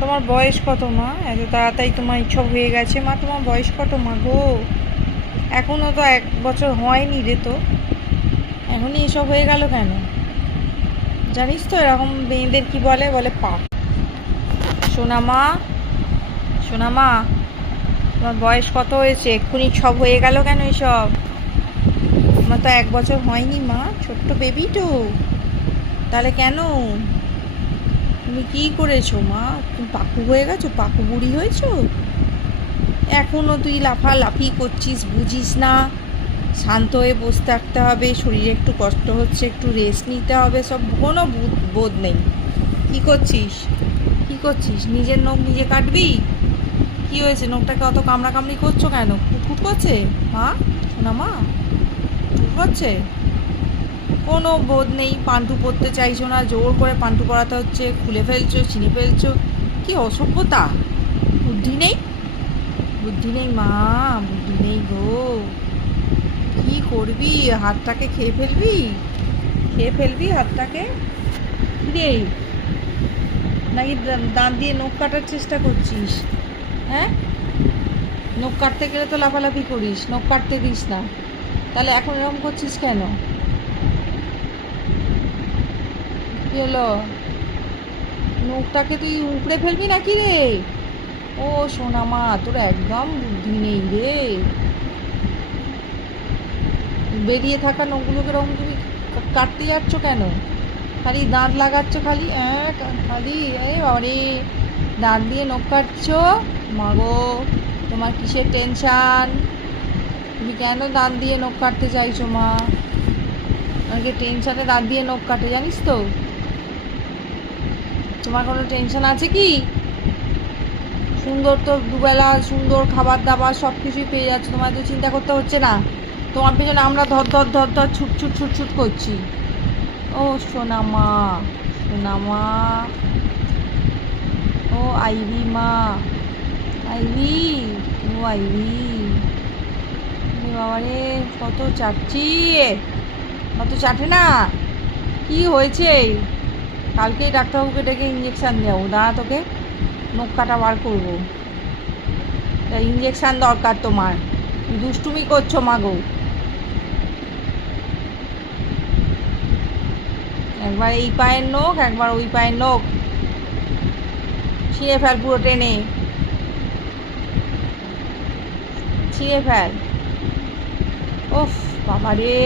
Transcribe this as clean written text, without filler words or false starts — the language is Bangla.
তোমার বয়স কত মা? এত তাড়াতাড়ি তোমার এইসব হয়ে গেছে মা? তোমার বয়স কত মা গো? এখনো তো 1 বছর হয়নি রে, তো এখনই এসব হয়ে গেল কেন? জানিস তো এরকম মেয়েদের কি বলে, বলে পাপ। সোনা মা, সোনা মা, তোমার বয়স কত হয়েছে? এক্ষুনি সব হয়ে গেল কেন এসব? তোমার তো 1 বছর হয়নি মা, ছোট্ট বেবি তো। তাহলে কেন? তুমি কি করেছো মা? তুমি পাকু হয়ে গেছো, পাকু বুড়ি হয়েছো? এখনো তুই লাফালাফি করছিস, বুঝিস না? শান্ত হয়ে বসে থাকতে হবে, শরীরে একটু কষ্ট হচ্ছে, একটু রেস্ট নিতে হবে, সব কোনো বোধ নেই। কি করছিস? কি করছিস? নিজের নখ নিজে কাটবি? কি হয়েছে? নখটাকে অত কামড়াকামড়ি করছো কেন? কুটকুট করছে মা? শোনা মা, কুটকুট করছে? কোনো বোধ নেই, পান্টু পরতে চাইছো না, জোর করে পান্টু পরাতে হচ্ছে, খুলে ফেলছো, ছিঁড়ে ফেলছো। কি অসভ্যতা! বুদ্ধি নেই, বুদ্ধি নেই মা, বুদ্ধি নেই গো। কি করবি? হাতটাকে খেয়ে ফেলবি? খেয়ে ফেলবি হাতটাকে? রে, নাকি দাঁত দিয়ে নখ কাটার চেষ্টা করছিস? হ্যাঁ, নখ কাটতে গেলে তো লাফালাফি করিস, নখ কাটতে দিস না, তাহলে এখন এরকম করছিস কেন? কি হলো? নখটাকে তুই উপড়ে ফেলবি নাকি রে? ও সোনা মা, তোর একদম বুদ্ধি নেই রে। বেরিয়ে থাকা নখগুলোকে এরকম তুমি কাটতে যাচ্ছ কেন? খালি দাঁত লাগাচ্ছ, খালি খালি বাবারে, দাঁত দিয়ে নখ কাটছো। মাগো, তোমার কিসের টেনশান? তুমি কেন দাঁত দিয়ে নখ কাটতে চাইছো মা? অনেকে টেনশানে দাঁত দিয়ে নখ কাটে, জানিস তো? তোমার কোনো টেনশন আছে কি? সুন্দর তো দুবেলা সুন্দর খাবার দাবার সব কিছুই পেয়ে যাচ্ছে, তোমার তো চিন্তা করতে হচ্ছে না। তোমার পেছনে আমরা ধর ধর ধর ধর ছুট ছুট ছুট ছুট করছি। ও সোনা মা, সোনা মা, ও আইভি মা, আইভি, ও আইভি। বাবারে, কত চাটছি, কত চাটে না। কি হয়েছে? কালকেই ডাক্তারবাবুকে ডেকে ইঞ্জেকশান দেবো, দাঁড়া, তোকে নখ কাটা বার করবো। ইঞ্জেকশান দরকার তোমার, দুষ্টুমি করছো মা গো। একবার এই পায়ের নখ, একবার ওই পায়ের নখ ছিঁড়ে ফেল, পুরো টেনে ছিঁড়ে ফেল। ওফ বাবা রে,